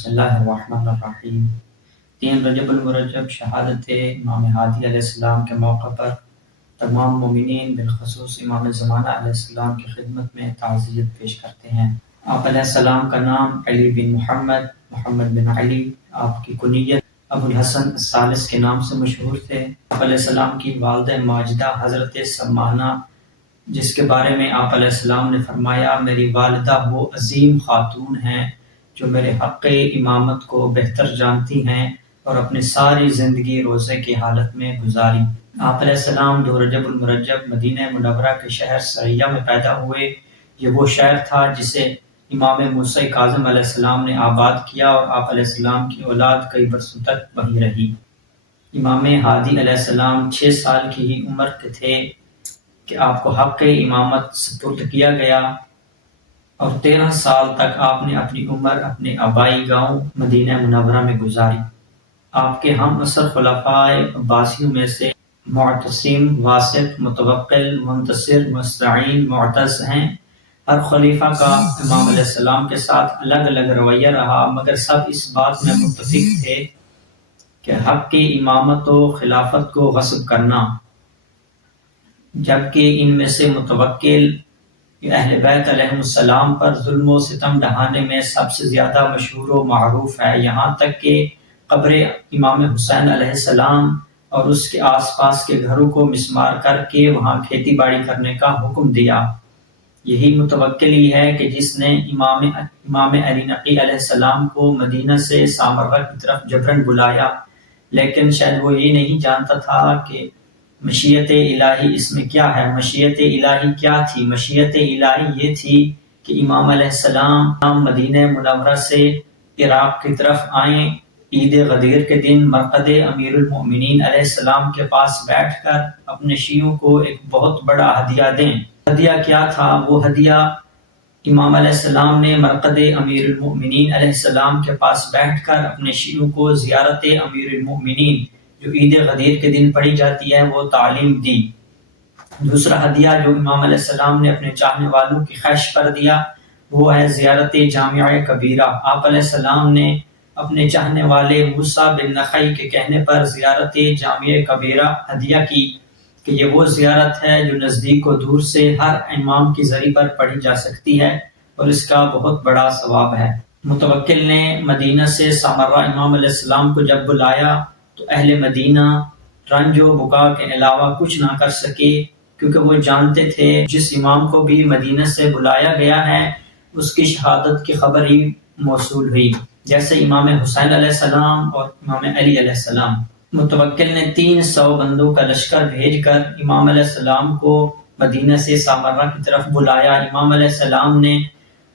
بسم اللہ الرحمن الرحیم۔ 3 رجب المرجب شہادت امام ہادی علیہ السلام کے موقع پر تمام مومنین بالخصوص امام زمانہ علیہ السلام کی خدمت میں تعزیت پیش کرتے ہیں۔ آپ علیہ السلام کا نام علی بن محمد بن علی، آپ کی کنیت ابو الحسن الثالث کے نام سے مشہور تھے۔ آپ علیہ السلام کی والدہ ماجدہ حضرت سمانہ، جس کے بارے میں آپ علیہ السلام نے فرمایا میری والدہ وہ عظیم خاتون ہیں جو میرے حق امامت کو بہتر جانتی ہیں اور اپنی ساری زندگی روزے کی حالت میں گزاری۔ آپ علیہ السلام 2 رجب المرجب مدینہ منورہ کے شہر سریہ میں پیدا ہوئے۔ یہ وہ شہر تھا جسے امام موسیٰ کاظم علیہ السلام نے آباد کیا اور آپ علیہ السلام کی اولاد کئی برسوں تک وہیں رہی۔ امام ہادی علیہ السلام 6 سال کی ہی عمر کے تھے کہ آپ کو حق امامت سپرد کیا گیا اور 13 سال تک آپ نے اپنی عمر اپنے آبائی گاؤں مدینہ منورہ میں گزاری۔ آپ کے ہم عصر خلفاء عباسیوں میں سے معتصم، واسط، متوکل، منتصر، مستعین، معتز ہیں۔ ہر خلیفہ کا امام علیہ السلام کے ساتھ الگ الگ رویہ رہا، مگر سب اس بات میں متفق تھے کہ حق کی امامت و خلافت کو غصب کرنا، جبکہ ان میں سے متوکل اہل بیت علیہ السلام پر ظلم و ستم ڈھانے میں سب سے زیادہ مشہور و معروف ہے، یہاں تک کہ قبر امام حسین علیہ السلام اور اس کے آس پاس کے گھروں کو مسمار کر کے وہاں کھیتی باڑی کرنے کا حکم دیا۔ یہی متوکل ہی ہے کہ جس نے امام علی نقی علیہ السلام کو مدینہ سے سامرہ کی طرف جبراً بلایا، لیکن شاید وہ یہ نہیں جانتا تھا کہ مشیت الہی اس میں کیا ہے۔ مشیت الہی کیا تھی؟ مشیت الہی یہ تھی کہ امام علیہ السلام مدینہ منورہ سے عراق کی طرف آئیں، عید غدیر کے دن مرقد امیر المؤمنین علیہ السلام کے پاس بیٹھ کر اپنے شیعوں کو ایک بہت بڑا ہدیہ دیں۔ ہدیہ کیا تھا؟ وہ ہدیہ امام علیہ السلام نے مرقد امیر المؤمنین علیہ السلام کے پاس بیٹھ کر اپنے شیعوں کو زیارت امیر المؤمنین جو عید غدیر کے دن پڑھی جاتی ہے وہ تعلیم دی۔ دوسرا ہدیہ جو امام علیہ السلام نے اپنے چاہنے والوں کی خواہش پر دیا وہ ہے زیارت جامعہ کبیرہ۔ آپ علیہ السلام نے اپنے چاہنے والے موسیٰ بن نخعی کے کہنے پر زیارت جامعہ کبیرہ ہدیہ کی کہ یہ وہ زیارت ہے جو نزدیک و دور سے ہر امام کی ذریعے پر پڑھی جا سکتی ہے اور اس کا بہت بڑا ثواب ہے۔ متوکل نے مدینہ سے سامرہ امام علیہ السلام کو جب بلایا تو اہل مدینہ رنج و بکا کے علاوہ کچھ نہ کر سکے، کیونکہ وہ جانتے تھے جس امام کو بھی مدینہ سے بلایا گیا ہے اس کی شہادت کی خبر ہی موصول ہوئی، جیسے امام حسین علیہ السلام اور امام علی علیہ السلام۔ متوکل نے 300 بندوں کا لشکر بھیج کر امام علیہ السلام کو مدینہ سے سامرہ کی طرف بلایا۔ امام علیہ السلام نے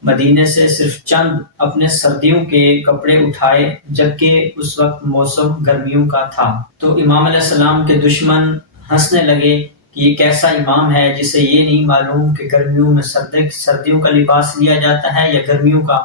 مدینہ سے صرف چند اپنے سردیوں کے کپڑے اٹھائے، جبکہ اس وقت موسم گرمیوں کا تھا۔ تو امام علیہ السلام کے دشمن ہنسنے لگے کہ یہ کیسا امام ہے جسے یہ نہیں معلوم کہ گرمیوں میں سردیوں کا لباس لیا جاتا ہے یا گرمیوں کا۔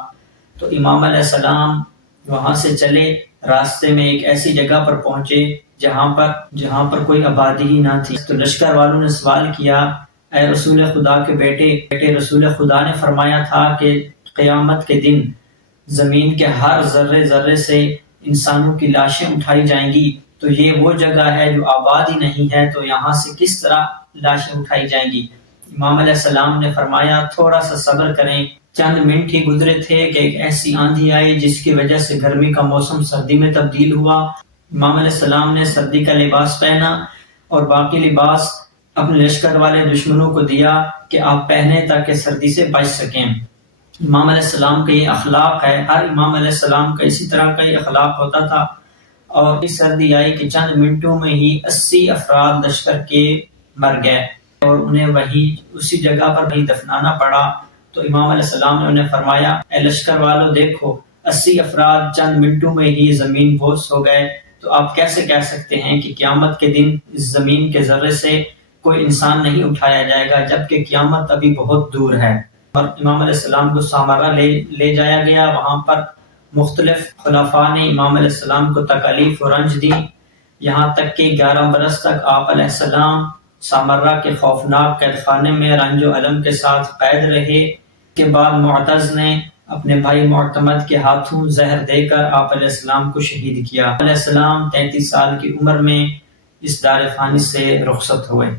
تو امام علیہ السلام وہاں سے چلے، راستے میں ایک ایسی جگہ پر پہنچے جہاں پر کوئی آبادی ہی نہ تھی۔ تو لشکر والوں نے سوال کیا، اے رسول خدا کے بیٹے، رسول خدا نے فرمایا تھا کہ قیامت کے دن زمین کے ہر ذرے ذرے سے انسانوں کی لاشیں اٹھائی جائیں گی، تو یہ وہ جگہ ہے جو آباد ہی نہیں ہے، تو یہاں سے کس طرح لاشیں اٹھائی جائیں گی؟ امام علیہ السلام نے فرمایا تھوڑا سا صبر کریں۔ چند منٹ ہی گزرے تھے کہ ایک ایسی آندھی آئی جس کی وجہ سے گرمی کا موسم سردی میں تبدیل ہوا۔ امام علیہ السلام نے سردی کا لباس پہنا اور باقی لباس اپنے لشکر والے دشمنوں کو دیا کہ آپ پہنے تاکہ سردی سے بچ سکیں۔ امام علیہ السلام کا یہ اخلاق ہے، ہر امام علیہ السلام کا اسی طرح کا یہ اخلاق ہوتا تھا۔ اور اس سردی آئی کہ چند منٹوں میں ہی 80 افراد لشکر کے مر گئے اور انہیں اسی جگہ پر دفنانا پڑا۔ تو امام علیہ السلام نے انہیں فرمایا، اے لشکر والوں دیکھو، 80 افراد چند منٹوں میں ہی زمین بوس ہو گئے، تو آپ کیسے کہہ سکتے ہیں کہ قیامت کے دن اس زمین کے ذرے سے کوئی انسان نہیں اٹھایا جائے گا، جبکہ قیامت ابھی بہت دور ہے۔ اور امام علیہ السلام کو سامرہ لے جایا گیا، وہاں پر مختلف خلفاء نے امام علیہ السلام کو تکالیف و رنج دی، یہاں تک کہ 11 برس تک آپ علیہ السلام سامرہ کے خوفناک قید خانے میں رنج و الم کے ساتھ قید رہے۔ کے بعد معتز نے اپنے بھائی معتمد کے ہاتھوں زہر دے کر آپ علیہ السلام کو شہید کیا۔ علیہ السلام 33 سال کی عمر میں اس دار فانی سے رخصت ہوئے۔